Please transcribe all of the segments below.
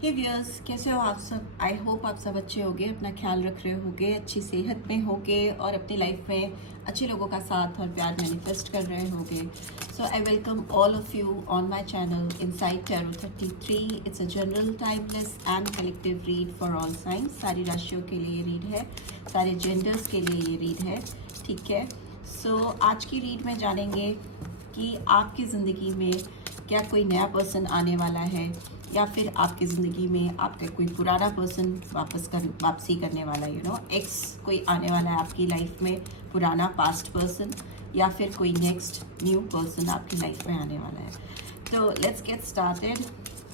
हे viewers, कैसे हो आप सब। आई होप आप सब अच्छे होंगे, अपना ख्याल रख रहे होंगे, अच्छी सेहत में होंगे और अपनी लाइफ में अच्छे लोगों का साथ और प्यार मैनिफेस्ट कर रहे होंगे। So I welcome all of you on my channel inside tarot 33। It's a general timeless and collective read for all signs. सारी राशियों के लिए ये रीड है, सारे जेंडर्स के लिए ये रीड है, ठीक है। सो आज की रीड में जानेंगे कि आपकी ज़िंदगी में क्या कोई नया पर्सन आने वाला है, या फिर आपकी ज़िंदगी में आपका कोई पुराना पर्सन वापसी करने वाला, एक्स कोई आने वाला है आपकी लाइफ में, पुराना पास्ट पर्सन, या फिर कोई नेक्स्ट न्यू पर्सन आपकी लाइफ में आने वाला है। तो लेट्स गेट स्टार्टेड।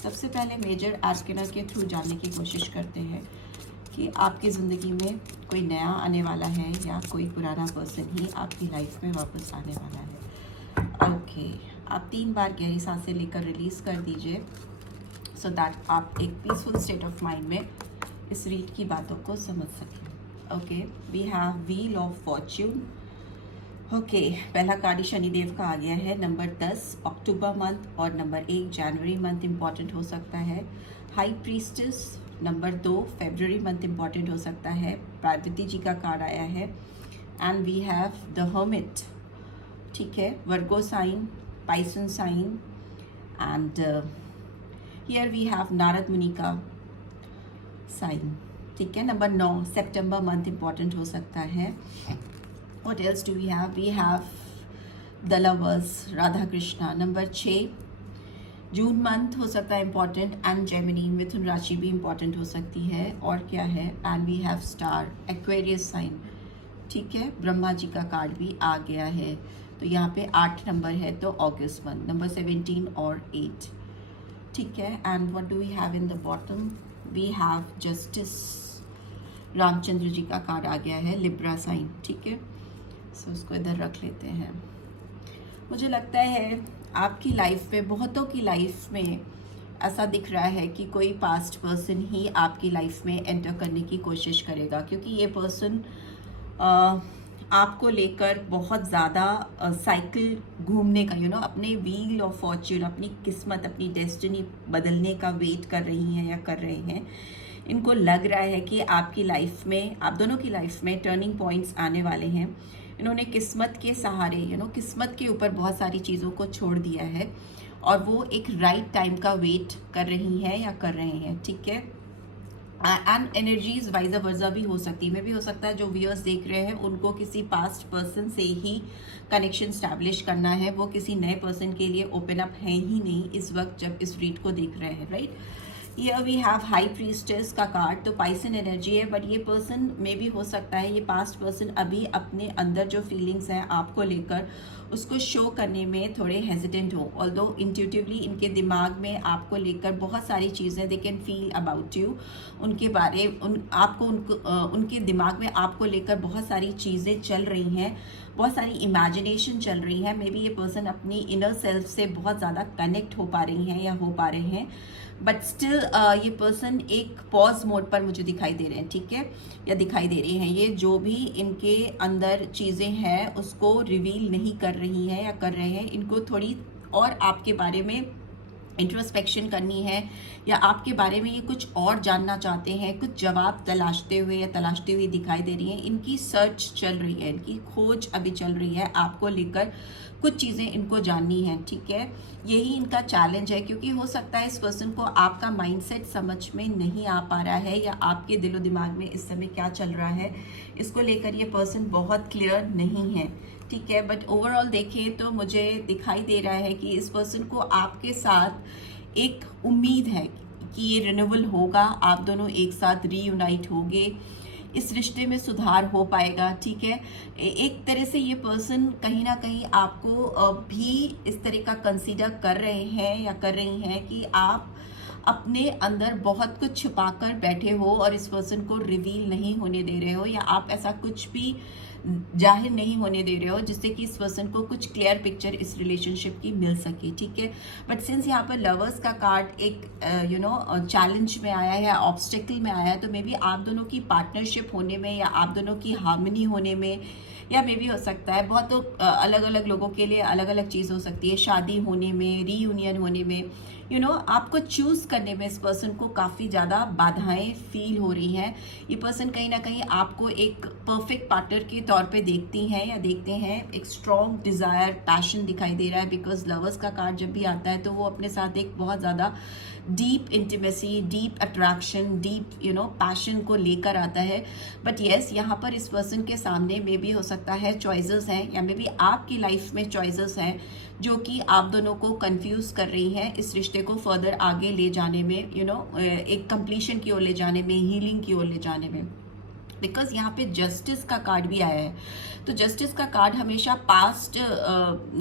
सबसे पहले मेजर आर्कैना के थ्रू जानने की कोशिश करते हैं कि आपकी ज़िंदगी में कोई नया आने वाला है या कोई पुराना पर्सन ही आपकी लाइफ में वापस आने वाला है। ओके, आप 3 बार गहरी सांसें लेकर रिलीज़ कर दीजिए, सो दैट आप एक पीसफुल स्टेट ऑफ माइंड में इस रीड की बातों को समझ सकें। Okay, we have wheel of fortune. Okay, पहला कार्ड शनिदेव का आ गया है। नंबर 10 अक्टूबर मंथ और नंबर 1 जनवरी मंथ इम्पॉर्टेंट हो सकता है। हाई प्रीस्टेस नंबर 2 फरवरी मंथ इम्पॉर्टेंट हो सकता है। पार्वती जी का कार्ड आया है। And we have the hermit, ठीक है, Virgo sign, Pisces sign, and here we have Narad Muni का साइन, ठीक है। नंबर 9 सितंबर मंथ इम्पॉर्टेंट हो सकता है। What else do we have? We have the lovers, Radha Krishna. Number 6 June month हो सकता है इम्पॉर्टेंट, एंड जेमिनी, मिथुन राशि भी इम्पॉर्टेंट हो सकती है। और क्या है? And we have star, Aquarius sign, ठीक है। ब्रह्मा जी का कार्ड भी आ गया है। तो यहाँ पे 8 नंबर है, तो अगस्त मंथ, नंबर 17 और 8, ठीक है। And what do we have in the bottom? We have justice, Ramchandra ji का कार्ड आ गया है, लिब्रा साइन, ठीक है। सो उसको इधर रख लेते हैं। मुझे लगता है आपकी लाइफ में, बहुतों की लाइफ में ऐसा दिख रहा है कि कोई पास्ट पर्सन ही आपकी लाइफ में एंटर करने की कोशिश करेगा, क्योंकि ये पर्सन आपको लेकर बहुत ज़्यादा साइकिल घूमने का, अपने व्हील ऑफ फॉर्च्यून, अपनी किस्मत, अपनी डेस्टिनी बदलने का वेट कर रही हैं या कर रहे हैं। इनको लग रहा है कि आपकी लाइफ में, आप दोनों की लाइफ में टर्निंग पॉइंट्स आने वाले हैं। इन्होंने किस्मत के सहारे, किस्मत के ऊपर बहुत सारी चीज़ों को छोड़ दिया है और वो एक राइट टाइम का वेट कर रही हैं या कर रहे हैं, ठीक है। एंड एनर्जीज वाइज वर्जा भी हो सकती है, में भी हो सकता है जो व्यूअर्स देख रहे हैं उनको किसी पास्ट पर्सन से ही कनेक्शन स्टैब्लिश करना है, वो किसी नए पर्सन के लिए ओपन अप है ही नहीं इस वक्त जब इस रीड को देख रहे हैं, राइट। ये वी हैव हाई प्रीस्टेस का कार्ड, तो पाइसन एनर्जी है, बट ये पर्सन में भी हो सकता है, ये पास्ट पर्सन अभी अपने अंदर जो फीलिंग्स हैं आपको लेकर उसको शो करने में थोड़े हेजिटेंट हो। ऑल्दो इंट्यूटिवली इनके दिमाग में आपको लेकर बहुत सारी चीज़ें, they can feel about you, उनके बारे उनके दिमाग में आपको लेकर बहुत सारी चीज़ें चल रही हैं, बहुत सारी इमेजिनेशन चल रही है। मे बी ये पर्सन अपनी इनर सेल्फ से बहुत ज़्यादा कनेक्ट हो पा रही हैं या हो पा रहे हैं, बट स्टिल ये पर्सन एक पॉज मोड पर मुझे दिखाई दे रहे हैं, ठीक है, या दिखाई दे रहे हैं। ये जो भी इनके अंदर चीज़ें हैं उसको रिवील नहीं कर रही हैं या कर रहे हैं, इनको थोड़ी और आपके बारे में इंट्रोस्पेक्शन करनी है, या आपके बारे में ये कुछ और जानना चाहते हैं, कुछ जवाब तलाशते हुए या तलाशते हुए दिखाई दे रही हैं। इनकी सर्च चल रही है, इनकी खोज अभी चल रही है, आपको लेकर कुछ चीज़ें इनको जाननी है, ठीक है। यही इनका चैलेंज है, क्योंकि हो सकता है इस पर्सन को आपका माइंडसेट समझ में नहीं आ पा रहा है, या आपके दिलो दिमाग में इस समय क्या चल रहा है इसको लेकर ये पर्सन बहुत क्लियर नहीं है, ठीक है। बट ओवरऑल देखें तो मुझे दिखाई दे रहा है कि इस पर्सन को आपके साथ एक उम्मीद है कि ये रिन्यूअल होगा, आप दोनों एक साथ रीयूनाइट होंगे, इस रिश्ते में सुधार हो पाएगा, ठीक है। एक तरह से ये पर्सन कहीं ना कहीं आपको भी इस तरह का कंसीडर कर रहे हैं या कर रही हैं कि आप अपने अंदर बहुत कुछ छुपा कर बैठे हो और इस पर्सन को रिवील नहीं होने दे रहे हो, या आप ऐसा कुछ भी जाहिर नहीं होने दे रहे हो जिससे कि इस पर्सन को कुछ क्लियर पिक्चर इस रिलेशनशिप की मिल सके, ठीक है। बट सिंस यहाँ पर लवर्स का कार्ड एक चैलेंज में आया है, ऑब्स्टेकल में आया है, तो मे बी आप दोनों की पार्टनरशिप होने में या आप दोनों की हार्मनी होने में या मे भी हो सकता है बहुत तो अलग अलग लोगों के लिए अलग अलग चीज़ हो सकती है, शादी होने में, रीयूनियन होने में, आपको चूज़ करने में इस पर्सन को काफ़ी ज़्यादा बाधाएं फील हो रही हैं। ये पर्सन कहीं ना कहीं आपको एक परफेक्ट पार्टनर के तौर पे देखती हैं या देखते हैं। एक स्ट्रॉन्ग डिज़ायर, पैशन दिखाई दे रहा है, बिकॉज लवर्स का कार्ड जब भी आता है तो वो अपने साथ एक बहुत ज़्यादा deep intimacy, deep attraction, deep passion को लेकर आता है। बट येस, यहाँ पर इस पर्सन के सामने मे भी हो सकता है चॉइसेस हैं, या मे बी आपकी लाइफ में चॉइसेस हैं जो कि आप दोनों को कंफ्यूज कर रही हैं इस रिश्ते को फर्दर आगे ले जाने में, एक कंप्लीशन की ओर ले जाने में, हीलिंग की ओर ले जाने में। बिकॉज यहाँ पे जस्टिस का कार्ड भी आया है। तो जस्टिस का कार्ड हमेशा पास्ट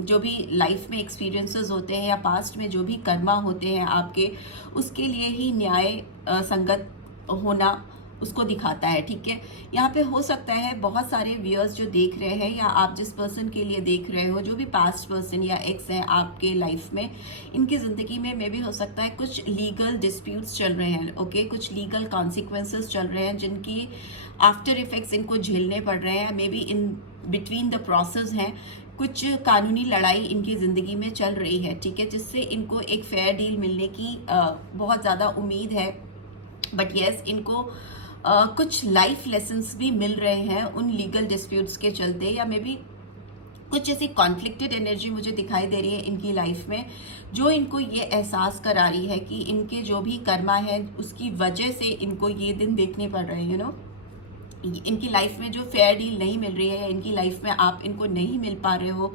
जो भी लाइफ में एक्सपीरियंसेस होते हैं या पास्ट में जो भी कर्मा होते हैं आपके, उसके लिए ही न्याय संगत होना उसको दिखाता है। ठीक है, यहाँ पे हो सकता है बहुत सारे व्यूअर्स जो देख रहे हैं या आप जिस पर्सन के लिए देख रहे हो, जो भी पास्ट पर्सन या एक्स है आपके लाइफ में, इनकी ज़िंदगी में मे भी हो सकता है कुछ लीगल डिस्प्यूट्स चल रहे हैं। ओके, कुछ लीगल कॉन्सिक्वेंसेस चल रहे हैं जिनकी आफ्टर इफेक्ट्स इनको झेलने पड़ रहे हैं। May be in between the process हैं, कुछ कानूनी लड़ाई इनकी ज़िंदगी में चल रही है। ठीक है, जिससे इनको एक फेयर डील मिलने की बहुत ज़्यादा उम्मीद है। बट येस, इनको कुछ लाइफ लेसन्स भी मिल रहे हैं उन लीगल डिस्प्यूट्स के चलते, या मे बी कुछ ऐसी कॉन्फ्लिक्टेड एनर्जी मुझे दिखाई दे रही है इनकी लाइफ में, जो इनको ये एहसास करा रही है कि इनके जो भी कर्मा है उसकी वजह से इनको ये दिन देखने पड़ रहे हैं। इनकी लाइफ में जो फेयर डील नहीं मिल रही है या इनकी लाइफ में आप इनको नहीं मिल पा रहे हो,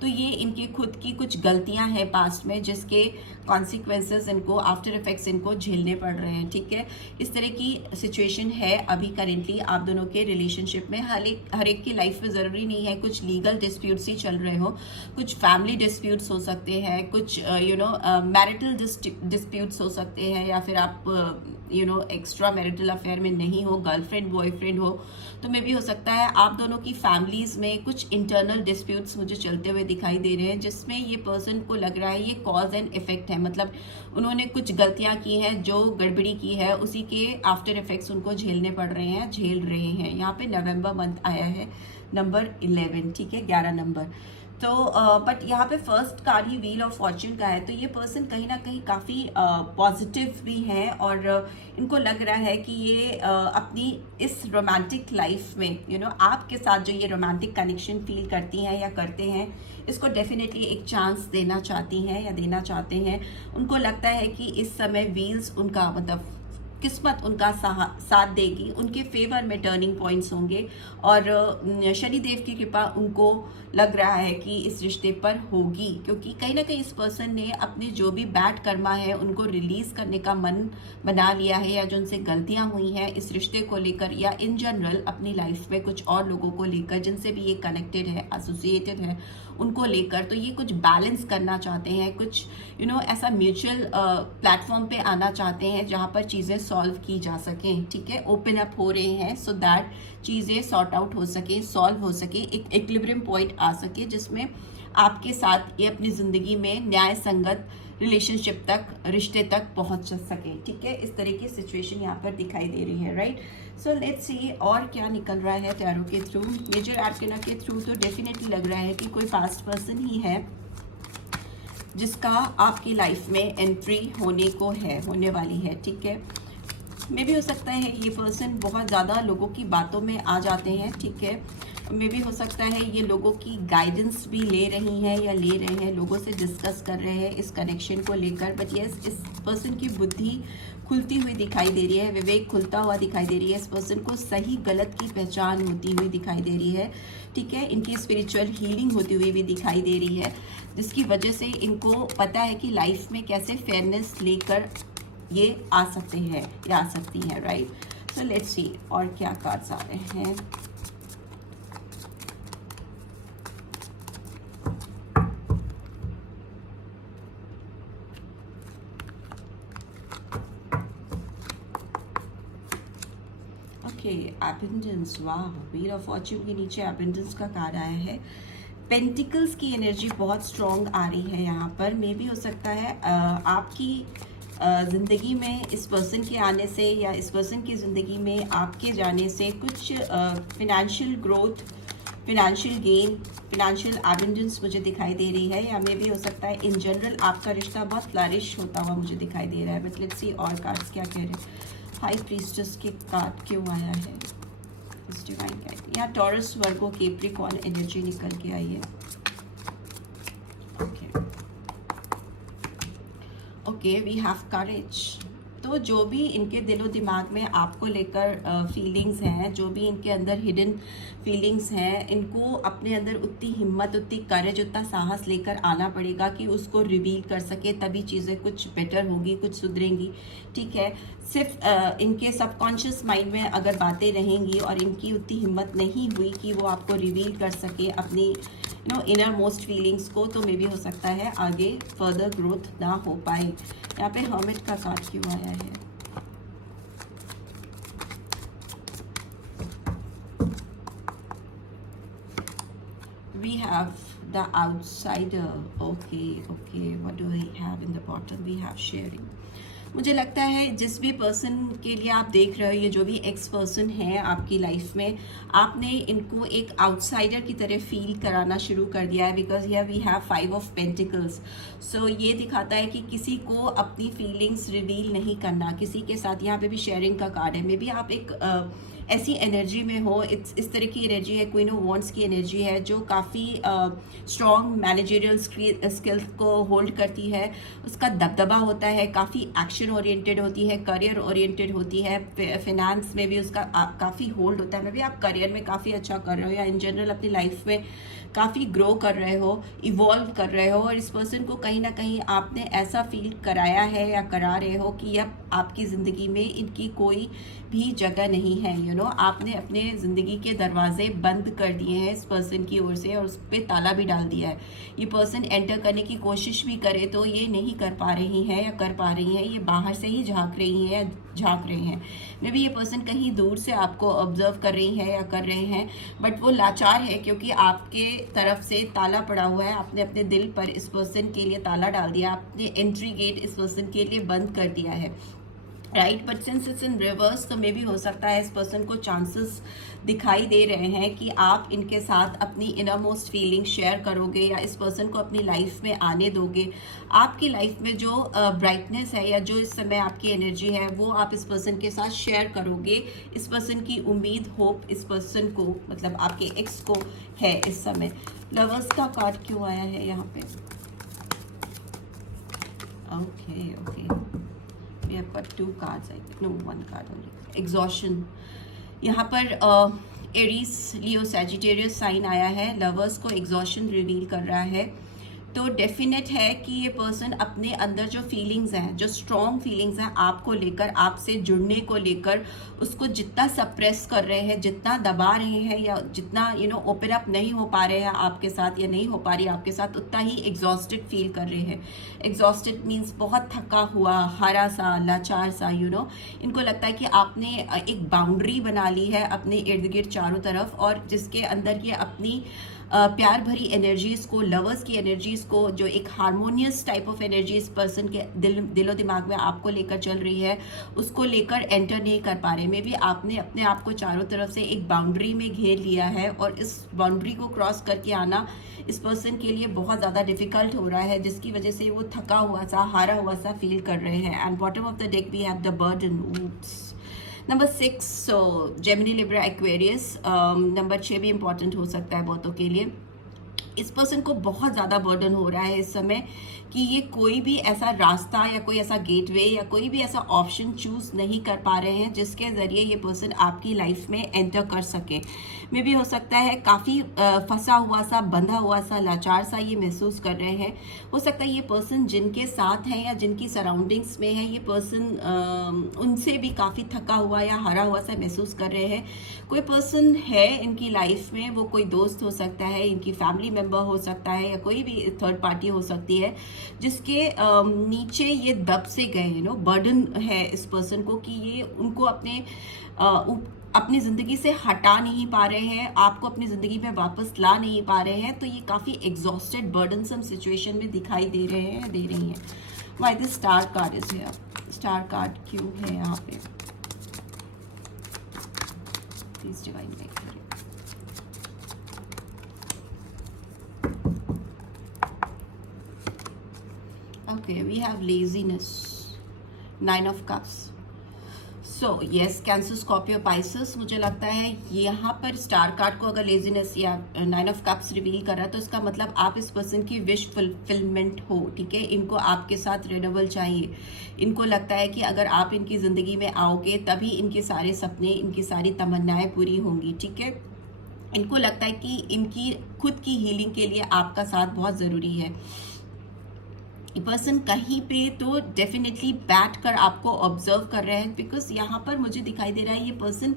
तो ये इनकी खुद की कुछ गलतियां हैं पास्ट में, जिसके कॉन्सिक्वेंसेस इनको, आफ्टर इफेक्ट्स इनको झेलने पड़ रहे हैं। ठीक है, इस तरह की सिचुएशन है अभी करेंटली आप दोनों के रिलेशनशिप में। हर एक की लाइफ में ज़रूरी नहीं है कुछ लीगल डिस्प्यूट्स ही चल रहे हो, कुछ फैमिली डिस्प्यूट्स हो सकते हैं, कुछ मैरिटल डिस्प्यूट्स हो सकते हैं, या फिर आप एक्स्ट्रा मैरिटल अफेयर में नहीं हो, गर्लफ्रेंड बॉयफ्रेंड हो, तो मे भी हो सकता है आप दोनों की फैमिलीज में कुछ इंटरनल डिस्प्यूट्स मुझे चलते हुए दिखाई दे रहे हैं, जिसमें ये पर्सन को लग रहा है ये कॉज एंड इफेक्ट है। मतलब उन्होंने कुछ गलतियां की हैं, जो गड़बड़ी की है उसी के आफ्टर इफेक्ट्स उनको झेलने पड़ रहे हैं, झेल रहे हैं। यहाँ पे नवंबर मंथ आया है नंबर 11, ठीक है, 11 नंबर। तो बट यहाँ पे first card he wheel of Fortune का है, तो ये पर्सन कहीं ना कहीं काफ़ी पॉजिटिव भी हैं, और इनको लग रहा है कि ये अपनी इस रोमांटिक लाइफ में आपके साथ जो ये रोमांटिक कनेक्शन फील करती हैं या करते हैं, इसको डेफिनेटली एक चांस देना चाहती हैं या देना चाहते हैं। उनको लगता है कि इस समय व्हील्स उनका, मतलब किस्मत उनका साथ देगी, उनके फेवर में टर्निंग पॉइंट्स होंगे, और शनिदेव की कृपा उनको लग रहा है कि इस रिश्ते पर होगी, क्योंकि कहीं ना कहीं इस पर्सन ने अपने जो भी बैड कर्मा है उनको रिलीज करने का मन बना लिया है, या जो उनसे गलतियां हुई हैं इस रिश्ते को लेकर, या इन जनरल अपनी लाइफ में कुछ और लोगों को लेकर जिनसे भी ये कनेक्टेड है, एसोसिएटेड है, उनको लेकर। तो ये कुछ बैलेंस करना चाहते हैं, कुछ ऐसा म्यूचुअल प्लेटफॉर्म पे आना चाहते हैं जहाँ पर चीज़ें सॉल्व की जा सकें। ठीक है, ओपन अप हो रहे हैं सो दैट चीज़ें सॉर्ट आउट हो सके, सॉल्व हो सके, एक इक्विलिब्रियम पॉइंट आ सके जिसमें आपके साथ ये अपनी ज़िंदगी में न्याय संगत रिलेशनशिप तक, रिश्ते तक पहुंच सके। ठीक है, इस तरह की सिचुएशन यहाँ पर दिखाई दे रही है, राइट। सो लेट्स सी और क्या निकल रहा है टैरो के थ्रू, मेजर आर्कना के थ्रू। तो डेफिनेटली लग रहा है कि कोई पास्ट पर्सन ही है जिसका आपकी लाइफ में एंट्री होने वाली है। ठीक है, मे भी हो सकता है ये पर्सन बहुत ज़्यादा लोगों की बातों में आ जाते हैं। ठीक है, मे भी हो सकता है ये लोगों की गाइडेंस भी ले रही हैं या ले रहे हैं, लोगों से डिस्कस कर रहे हैं इस कनेक्शन को लेकर। बट यस, इस पर्सन की बुद्धि खुलती हुई दिखाई दे रही है, विवेक खुलता हुआ दिखाई दे रही है, इस पर्सन को सही गलत की पहचान होती हुई दिखाई दे रही है। ठीक है, इनकी स्पिरिचुअल हीलिंग होती हुई भी दिखाई दे रही है, जिसकी वजह से इनको पता है कि लाइफ में कैसे फेयरनेस लेकर ये आ सकते हैं या आ सकती हैं, राइट। सो लेट्स सी और क्या कार्ड्स आ रहे हैं। एबंडेंस, वाह, व्हील ऑफ फॉर्च्यून के नीचे एबंडेंस का कार्ड आया है। पेंटिकल्स की एनर्जी बहुत स्ट्रॉन्ग आ रही है यहाँ पर। मे भी हो सकता है आपकी ज़िंदगी में इस पर्सन के आने से या इस पर्सन की ज़िंदगी में आपके जाने से कुछ financial growth financial gain, financial abundance मुझे दिखाई दे रही है, या मे भी हो सकता है इन जनरल आपका रिश्ता बहुत फ्लरिश होता हुआ मुझे दिखाई दे रहा है। बट लेट्स सी और कार्ड्स क्या कह रहे हैं। हाई प्रीस्टेस के कार्ड क्यों आया है इस डिवाइन गाइड? यहाँ टॉरस, वर्गो, कैप्रिकॉर्न एनर्जी निकल के आई है। Okay, we have courage. तो जो भी इनके दिलो दिमाग में आपको लेकर फीलिंग्स हैं, जो भी इनके अंदर हिडन फीलिंग्स हैं, इनको अपने अंदर उतनी हिम्मत, उतनी करेज, उतना साहस लेकर आना पड़ेगा कि उसको रिवील कर सके, तभी चीज़ें कुछ बेटर होगी, कुछ सुधरेंगी। ठीक है, सिर्फ इनके सबकॉन्शियस माइंड में अगर बातें रहेंगी और इनकी उतनी हिम्मत नहीं हुई कि वो आपको रिवील कर सके अपनी इनर मोस्ट फीलिंग्स को, तो मे भी हो सकता है आगे फर्दर ग्रोथ ना हो पाए। यहाँ पे हर्मिट का कार्ड क्यों आया है? We have the outsider. Okay, what do we have in the bottom? We have sharing. मुझे लगता है जिस भी पर्सन के लिए आप देख रहे हो, ये जो भी एक्स पर्सन है आपकी लाइफ में, आपने इनको एक आउटसाइडर की तरह फील कराना शुरू कर दिया है, because here we have 5 of pentacles. So ये दिखाता है कि किसी को अपनी फीलिंग्स रिवील नहीं करना किसी के साथ। यहाँ पे भी शेयरिंग का कार्ड है। मे बी आप एक ऐसी एनर्जी में हो, इस तरह की एनर्जी है, क्वीन ऑफ वॉन्ड्स की एनर्जी है, जो काफ़ी स्ट्रॉन्ग मैनेजरियल स्किल्स को होल्ड करती है, उसका दबदबा होता है, काफ़ी एक्शन ओरिएंटेड होती है, करियर ओरिएंटेड होती है, फिनेंस में भी उसका काफ़ी होल्ड होता है। मे बी आप करियर में काफ़ी अच्छा कर रहे हो, या इन जनरल अपनी लाइफ में काफ़ी ग्रो कर रहे हो, इवॉल्व कर रहे हो, और इस पर्सन को कहीं ना कहीं आपने ऐसा फील कराया है या करा रहे हो कि अब आपकी ज़िंदगी में इनकी कोई भी जगह नहीं है। आपने अपने ज़िंदगी के दरवाजे बंद कर दिए हैं इस पर्सन की ओर से, और उस पर ताला भी डाल दिया है। ये पर्सन एंटर करने की कोशिश भी करे तो ये नहीं कर पा रही हैं या कर पा रही हैं, ये बाहर से ही झांक रही हैं, झांक रहे हैं। मे बी ये पर्सन कहीं दूर से आपको ऑब्जर्व कर रही है या कर रहे हैं, बट वो लाचार है क्योंकि आपके तरफ से ताला पड़ा हुआ है। आपने अपने दिल पर इस पर्सन के लिए ताला डाल दिया, आपने एंट्री गेट इस पर्सन के लिए बंद कर दिया है, right. But since it's in reverse, तो मे भी हो सकता है इस पर्सन को चांसेस दिखाई दे रहे हैं कि आप इनके साथ अपनी इनर मोस्ट फीलिंग शेयर करोगे, या इस पर्सन को अपनी लाइफ में आने दोगे। आपकी लाइफ में जो ब्राइटनेस है या जो इस समय आपकी एनर्जी है, वो आप इस पर्सन के साथ शेयर करोगे। इस पर्सन की उम्मीद, होप इस पर्सन को, मतलब आपके एक्स को है इस समय। लवर्स का कार्ड क्यों आया है यहाँ पे? Okay we have got 2 cards, I think. No, 1 card only. Exhaustion. यहाँ पर एरीज, लियो, सैजिटेरियस साइन आया है। लवर्स को एग्जॉशन रिवील कर रहा है। तो डेफिनेट है कि ये पर्सन अपने अंदर जो फीलिंग्स हैं, जो स्ट्रॉन्ग फीलिंग्स हैं आपको लेकर, आपसे जुड़ने को लेकर, उसको जितना सप्रेस कर रहे हैं, जितना दबा रहे हैं, या जितना ओपन अप नहीं हो पा रहे हैं आपके साथ, या नहीं हो पा रही आपके साथ, उतना ही एग्जॉस्टेड फील कर रहे हैं। एग्जॉस्टेड मीन्स बहुत थका हुआ, हारा सा, लाचार सा। इनको लगता है कि आपने एक बाउंड्री बना ली है अपने इर्द गिर्द चारों तरफ, और जिसके अंदर ये अपनी प्यार भरी एनर्जीज़ को, लवर्स की एनर्जीज़ को, जो एक हारमोनियस टाइप ऑफ एनर्जी इस पर्सन के दिलो दिमाग में आपको लेकर चल रही है, उसको लेकर एंटर नहीं कर पा रहे। मे बी आपने अपने आप को चारों तरफ से एक बाउंड्री में घेर लिया है, और इस बाउंड्री को क्रॉस करके आना इस पर्सन के लिए बहुत ज़्यादा डिफिकल्ट हो रहा है, जिसकी वजह से वो थका हुआ सा, हारा हुआ सा फील कर रहे हैं। And bottom of the deck we have the burden. Number 6, so Gemini, Libra, Aquarius. Number 6 भी इम्पॉर्टेंट हो सकता है बहुतों के लिए। इस पर्सन को बहुत ज़्यादा बर्डन हो रहा है इस समय कि ये कोई भी ऐसा रास्ता या कोई ऐसा गेटवे या कोई भी ऐसा ऑप्शन चूज़ नहीं कर पा रहे हैं जिसके ज़रिए ये पर्सन आपकी लाइफ में एंटर कर सके। मे भी हो सकता है काफ़ी फंसा हुआ सा, बंधा हुआ सा, लाचार सा ये महसूस कर रहे हैं। हो सकता है ये पर्सन जिनके साथ है या जिनकी सराउंडिंग्स में है, ये पर्सन उनसे भी काफ़ी थका हुआ या हारा हुआ सा महसूस कर रहे हैं। कोई पर्सन है इनकी लाइफ में, वो कोई दोस्त हो सकता है, इनकी फैमिली मेम्बर हो सकता है, या कोई भी थर्ड पार्टी हो सकती है, जिसके नीचे ये दब से गए, बर्डन है इस पर्सन को कि ये उनको अपनी ज़िंदगी से हटा नहीं पा रहे हैं, आपको अपनी ज़िंदगी में वापस ला नहीं पा रहे हैं। तो ये काफ़ी एग्जॉस्टेड, बर्डनसम सिचुएशन में दिखाई दे रही हैं। Why this star card is here? Star card क्यों है यहाँ पे? Please divine make. Okay, we have laziness, 9 of cups. So yes, Cancer, Scorpio, Pisces, मुझे लगता है यहाँ पर स्टार कार्ड को अगर लेजीनेस या 9 ऑफ कप्स रिवील कर रहा है तो इसका मतलब आप इस पर्सन की विश फुलफिलमेंट हो, ठीक है। इनको आपके साथ रिन्यूअल चाहिए। इनको लगता है कि अगर आप इनकी ज़िंदगी में आओगे तभी इनके सारे सपने, इनकी सारी तमन्नाएं पूरी होंगी, ठीक है। इनको लगता है कि इनकी खुद की हीलिंग के लिए आपका साथ बहुत ज़रूरी है। ये पर्सन कहीं पे तो डेफिनेटली बैठ कर आपको ऑब्जर्व कर रहे हैं, बिकॉज यहाँ पर मुझे दिखाई दे रहा है ये पर्सन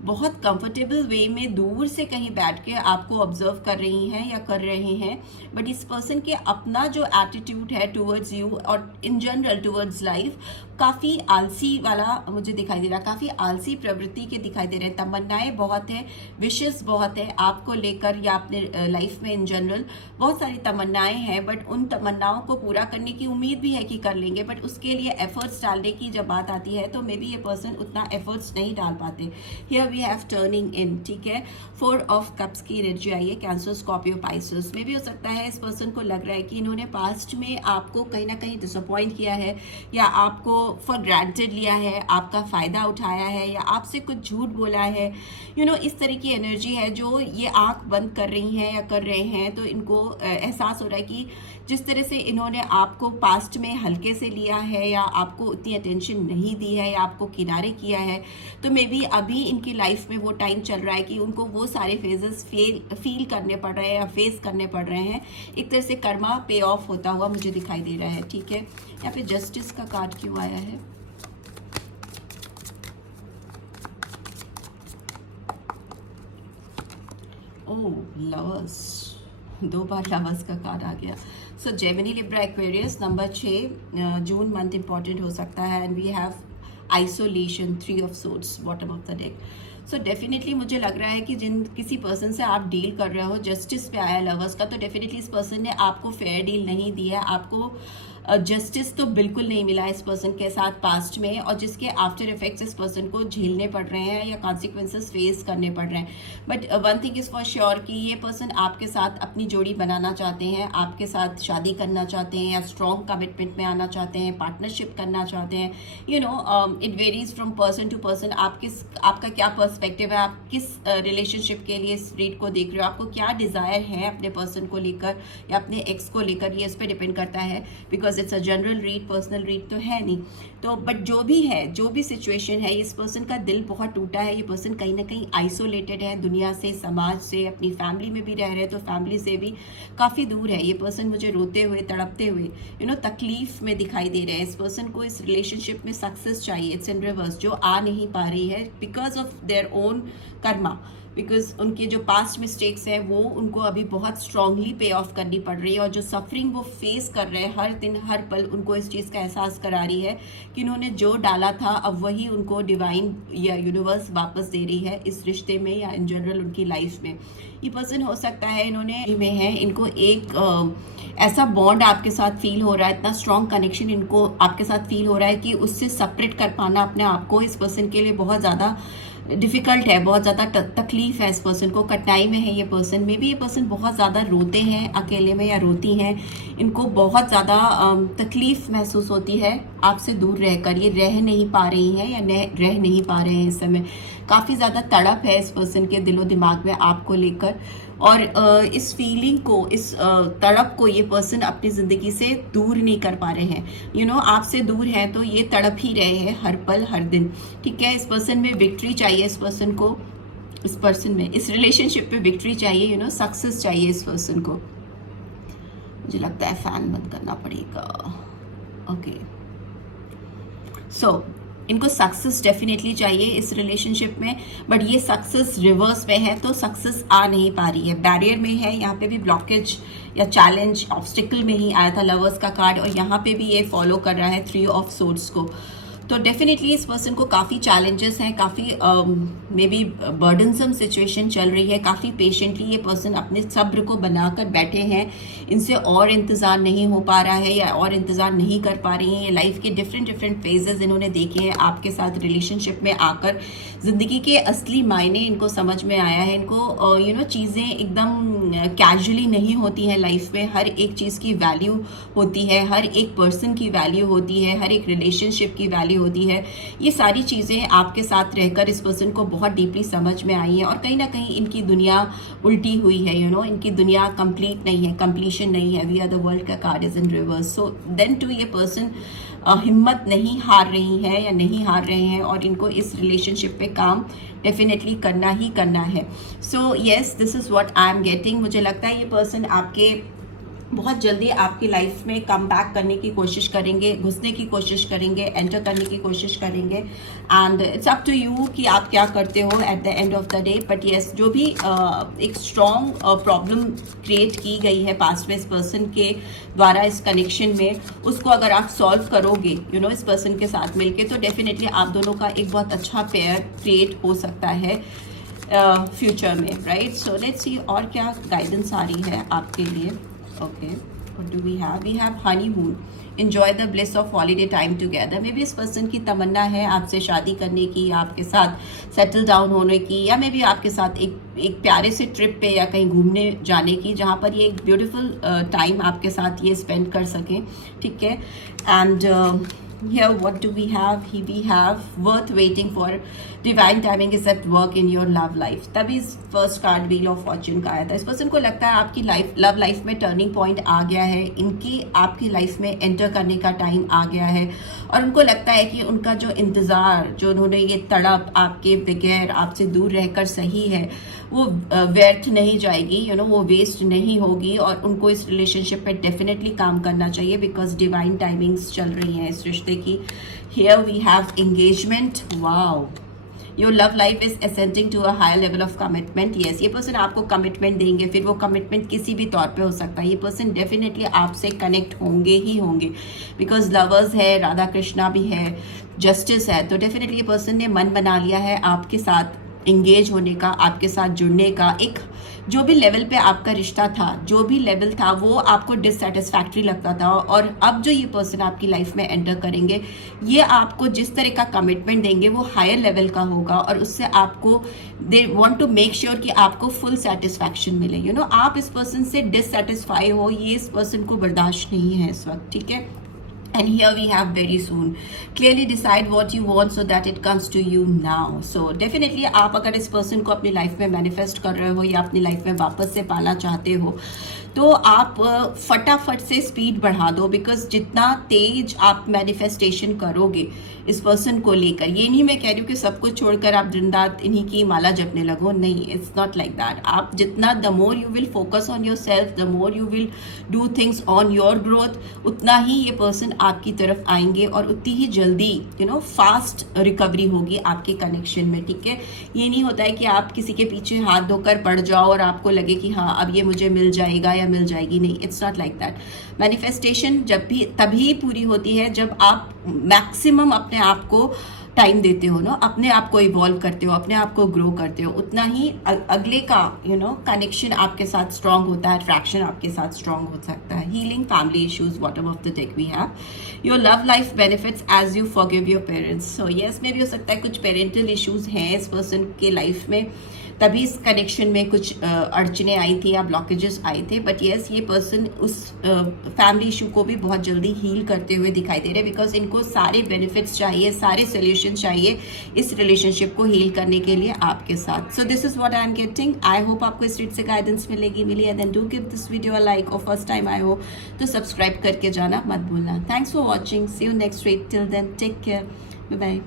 बहुत कंफर्टेबल वे में दूर से कहीं बैठ के आपको ऑब्जर्व कर रही हैं या कर रहे हैं। बट इस पर्सन के अपना जो एटीट्यूड है टुवर्ड्स यू और इन जनरल टुवर्ड्स लाइफ काफ़ी आलसी वाला मुझे दिखाई दे रहा है, काफ़ी आलसी प्रवृत्ति के दिखाई दे रहे हैं। तमन्नाएं बहुत है, विशेस बहुत है आपको लेकर या अपने लाइफ में इन जनरल बहुत सारी तमन्नाएं हैं, बट उन तमन्नाओं को पूरा करने की उम्मीद भी है कि कर लेंगे, बट उसके लिए एफर्ट्स डालने की जब बात आती है तो मे बी ये पर्सन उतना एफर्ट्स नहीं डाल पाते। Here we have turning in, ठीक है। 4 ऑफ कप्स की एनर्जी आई है, कैंसर, स्कॉर्पियो, पाइसेस में भी हो सकता है इस पर्सन को लग रहा है कि इन्होंने पास्ट में आपको कहीं ना कहीं डिसअपॉइंट किया है या आपको फॉर ग्रांटेड लिया है, आपका फ़ायदा उठाया है या आपसे कुछ झूठ बोला है। इस तरह की एनर्जी है जो ये आंख बंद कर रही हैं या कर रहे हैं, तो इनको एहसास हो रहा है कि जिस तरह से इन्होंने आपको पास्ट में हल्के से लिया है या आपको उतनी अटेंशन नहीं दी है या आपको किनारे किया है, तो मे बी अभी इनकी लाइफ में वो टाइम चल रहा है कि उनको वो सारे फेजेस फील करने पड़ रहे हैं या फेस करने पड़ रहे हैं। एक तरह से कर्मा पे ऑफ होता हुआ मुझे दिखाई दे रहा है, ठीक है। यहाँ पे जस्टिस का कार्ड क्यों आया है? ओह, लवर्स, 2 बार लवर्स का कार्ड आ गया। So Gemini, Libra, Aquarius, number 6 June month important हो सकता है। And we have isolation, 3 of swords, bottom of the deck. So definitely मुझे लग रहा है कि किसी पर्सन से आप डील कर रहे हो, जस्टिस पे आया लवर्स का, तो डेफिनेटली इस पर्सन ने आपको फेयर डील नहीं दिया, आपको जस्टिस तो बिल्कुल नहीं मिला इस पर्सन के साथ पास्ट में, और जिसके आफ्टर इफेक्ट्स इस पर्सन को झेलने पड़ रहे हैं या कॉन्सिक्वेंसेस फेस करने पड़ रहे हैं। But one thing is for sure कि ये पर्सन आपके साथ अपनी जोड़ी बनाना चाहते हैं, आपके साथ शादी करना चाहते हैं या स्ट्रॉन्ग कमिटमेंट में आना चाहते हैं, पार्टनरशिप करना चाहते हैं। It varies from person to person. आपका क्या पर्सपेक्टिव है, आप किस रिलेशनशिप के लिए इस रीड को देख रहे हो, आपको क्या डिज़ायर है अपने पर्सन को लेकर या अपने एक्स को लेकर, ये इस पर डिपेंड करता है। Because it's a general read, personal read तो है नहीं। तो बट जो भी है, जो भी सिचुएशन है, इस पर्सन का दिल बहुत टूटा है। ये पर्सन कहीं ना कहीं आइसोलेटेड है दुनिया से, समाज से, अपनी फैमिली में भी रह रहे हैं तो फैमिली से भी काफ़ी दूर है। ये पर्सन मुझे रोते हुए, तड़पते हुए, तकलीफ में दिखाई दे रहे हैं। इस पर्सन को इस रिलेशनशिप में सक्सेस चाहिए, इट्स इन रिवर्स, जो आ नहीं पा रही है because of their own Karma, because उनके जो पास्ट मिस्टेक्स हैं वो उनको अभी बहुत स्ट्रांगली पे ऑफ करनी पड़ रही है, और जो सफरिंग वो फेस कर रहे हैं हर दिन हर पल, उनको इस चीज़ का एहसास करा रही है कि उन्होंने जो डाला था अब वही उनको डिवाइन या यूनिवर्स वापस दे रही है इस रिश्ते में या इन जनरल उनकी लाइफ में। ये पर्सन हो सकता है इन्होंने में है, इनको एक ऐसा बॉन्ड आपके साथ फील हो रहा है, इतना स्ट्रॉन्ग कनेक्शन इनको आपके साथ फील हो रहा है कि उससे सेपरेट कर पाना अपने आप को इस पर्सन के लिए बहुत ज़्यादा डिफ़िकल्ट है, बहुत ज़्यादा तकलीफ है। इस पर्सन को कठिनाई में है ये पर्सन। में भी ये पर्सन बहुत ज़्यादा रोते हैं अकेले में या रोती हैं, इनको बहुत ज़्यादा तकलीफ महसूस होती है आपसे दूर रहकर। ये रह नहीं पा रही हैं या रह नहीं पा रहे हैं इस समय। काफ़ी ज़्यादा तड़प है इस पर्सन के दिलो दिमाग में आपको लेकर, और इस फीलिंग को, इस तड़प को ये पर्सन अपनी ज़िंदगी से दूर नहीं कर पा रहे हैं। आपसे दूर है तो ये तड़प ही रहे हैं हर पल हर दिन, ठीक है। इस पर्सन में विक्ट्री चाहिए, इस पर्सन को, इस पर्सन में, इस रिलेशनशिप में विक्ट्री चाहिए, सक्सेस चाहिए इस पर्सन को। मुझे लगता है फैन बंद करना पड़ेगा। ओके, सो इनको सक्सेस डेफिनेटली चाहिए इस रिलेशनशिप में, बट ये सक्सेस रिवर्स में है तो सक्सेस आ नहीं पा रही है, बैरियर में है। यहाँ पे भी ब्लॉकेज या चैलेंज, ऑब्स्टिकल में ही आया था लवर्स का कार्ड, और यहाँ पे भी ये फॉलो कर रहा है 3 ऑफ सोर्ड्स को। तो डेफिनेटली इस पर्सन को काफ़ी चैलेंजेस हैं, काफ़ी मे बी बर्डनसम सिचुएशन चल रही है, काफ़ी पेशेंटली ये पर्सन अपने सब्र को बनाकर बैठे हैं, इनसे और इंतज़ार नहीं हो पा रहा है या और इंतज़ार नहीं कर पा रही हैं। ये लाइफ के डिफरेंट फेजेस इन्होंने देखे हैं आपके साथ रिलेशनशिप में आकर, ज़िंदगी के असली मायने इनको समझ में आया है। इनको चीज़ें एकदम कैजुअली नहीं होती हैं लाइफ में, हर एक चीज़ की वैल्यू होती है, हर एक पर्सन की वैल्यू होती है, हर एक रिलेशनशिप की वैल्यू होती है। ये सारी चीज़ें आपके साथ रहकर इस पर्सन को बहुत डीपली समझ में आई हैं और कहीं ना कहीं इनकी दुनिया उल्टी हुई है, इनकी दुनिया कंप्लीट नहीं है, कंप्लीशन नहीं है। वी आर द वर्ल्ड का card is in reverse. So then to ये पर्सन हिम्मत नहीं हार रही है या नहीं हार रहे हैं और इनको इस रिलेशनशिप पे काम डेफिनेटली करना ही करना है। So yes, this is what I am getting. मुझे लगता है ये पर्सन आपके बहुत जल्दी आपकी लाइफ में कम बैक करने की कोशिश करेंगे, घुसने की कोशिश करेंगे, एंटर करने की कोशिश करेंगे। And it's up to you कि आप क्या करते हो at the end of the day. But yes, जो भी एक स्ट्रॉन्ग प्रॉब्लम क्रिएट की गई है पास्ट में इस पर्सन के द्वारा इस कनेक्शन में, उसको अगर आप सॉल्व करोगे इस पर्सन के साथ मिलके, तो डेफिनेटली आप दोनों का एक बहुत अच्छा पेयर क्रिएट हो सकता है फ्यूचर में, राइट। सो लेट्स सी और क्या गाइडेंस आ रही है आपके लिए। Okay, what do we have? We have honeymoon. Enjoy the bliss of holiday time together. May be इस पर्सन की तमन्ना है आपसे शादी करने की, आपके साथ सेटल डाउन होने की, या मे बी आपके साथ एक प्यारे से ट्रिप पे या कहीं घूमने जाने की, जहाँ पर ये एक ब्यूटीफुल टाइम आपके साथ ये स्पेंड कर सकें, ठीक है। And here what do we have? We have worth waiting for. Divine timing is at work in your love life. तभी first card wheel of Fortune का आया था। इस पर्सन को लगता है आपकी लव लाइफ में टर्निंग पॉइंट आ गया है, इनकी आपकी लाइफ में एंटर करने का टाइम आ गया है और उनको लगता है कि उनका जो इंतज़ार, जो उन्होंने ये तड़प आपके बगैर आपसे दूर रहकर सही है, वो व्यर्थ नहीं जाएगी, वो वेस्ट नहीं होगी और उनको इस रिलेशनशिप पे डेफिनेटली काम करना चाहिए बिकॉज डिवाइन टाइमिंग्स चल रही हैं इस रिश्ते की। Here we have engagement. Wow, your love life is ascending to a higher level of commitment. Yes, ये पर्सन आपको कमिटमेंट देंगे, फिर वो कमिटमेंट किसी भी तौर पे हो सकता है। ये पर्सन डेफिनेटली आपसे कनेक्ट होंगे ही होंगे बिकॉज लवर्स है, राधा कृष्णा भी है, जस्टिस है। तो डेफिनेटली ये पर्सन ने मन बना लिया है आपके साथ इंगेज होने का, आपके साथ जुड़ने का। एक जो भी लेवल पे आपका रिश्ता था, जो भी लेवल था, वो आपको डिससेटिस्फैक्ट्री लगता था और अब जो ये पर्सन आपकी लाइफ में एंटर करेंगे, ये आपको जिस तरह का कमिटमेंट देंगे वो हायर लेवल का होगा और उससे आपको they want to make sure कि आपको फुल सेटिस्फैक्शन मिले। आप इस पर्सन से डिससेटिस्फाई हो, ये इस पर्सन को बर्दाश्त नहीं है इस वक्त, ठीक है। And here we have very soon. Clearly decide what you want so that it comes to you now. So definitely आप अगर इस पर्सन को अपनी लाइफ में मैनिफेस्ट कर रहे हो या अपनी लाइफ में वापस से पाना चाहते हो, तो आप फटाफट से स्पीड बढ़ा दो बिकॉज जितना तेज आप मैनिफेस्टेशन करोगे इस पर्सन को लेकर, ये नहीं मैं कह रही हूँ कि सब कुछ छोड़कर आप दिन रात इन्हीं की माला जपने लगो, नहीं, इट्स नॉट लाइक दैट। आप जितना the more you will focus on your self, the more you will do things on your growth, उतना ही ये पर्सन आपकी तरफ आएंगे और उतनी ही जल्दी फास्ट रिकवरी होगी आपके कनेक्शन में, ठीक है। ये नहीं होता है कि आप किसी के पीछे हाथ धोकर पड़ जाओ और आपको लगे कि हाँ अब ये मुझे मिल जाएगा या मिल जाएगी, नहीं, it's not like that. Manifestation जब भी तभी पूरी होती है जब आप मैक्सिमम अपने आप को टाइम देते हो, अपने आप को इवॉल्व करते हो, अपने आप को ग्रो करते हो, उतना ही अगले का कनेक्शन आपके साथ स्ट्रांग होता है, अट्रैक्शन आपके साथ स्ट्रांग हो सकता है। Healing family issues, bottom of the deck we have your love life benefits as you forgive your parents. So yes, में भी हो सकता है कुछ पेरेंटल इश्यूज हैं इस पर्सन के लाइफ में, तभी इस कनेक्शन में कुछ अड़चने आई थी या ब्लॉकेजेस आए थे। बट येस, ये पर्सन उस फैमिली इशू को भी बहुत जल्दी हील करते हुए दिखाई दे रहे हैं बिकॉज इनको सारे बेनिफिट्स चाहिए, सारे सोल्यूशन चाहिए इस रिलेशनशिप को हील करने के लिए आपके साथ। So this is what I am getting. I hope आपको इस रीड से गाइडेंस मिली है। Then do give this video a like और फर्स्ट टाइम आए हो तो सब्सक्राइब करके जाना मत भूलना। Thanks for watching, see you next read, till then take care, bye bye.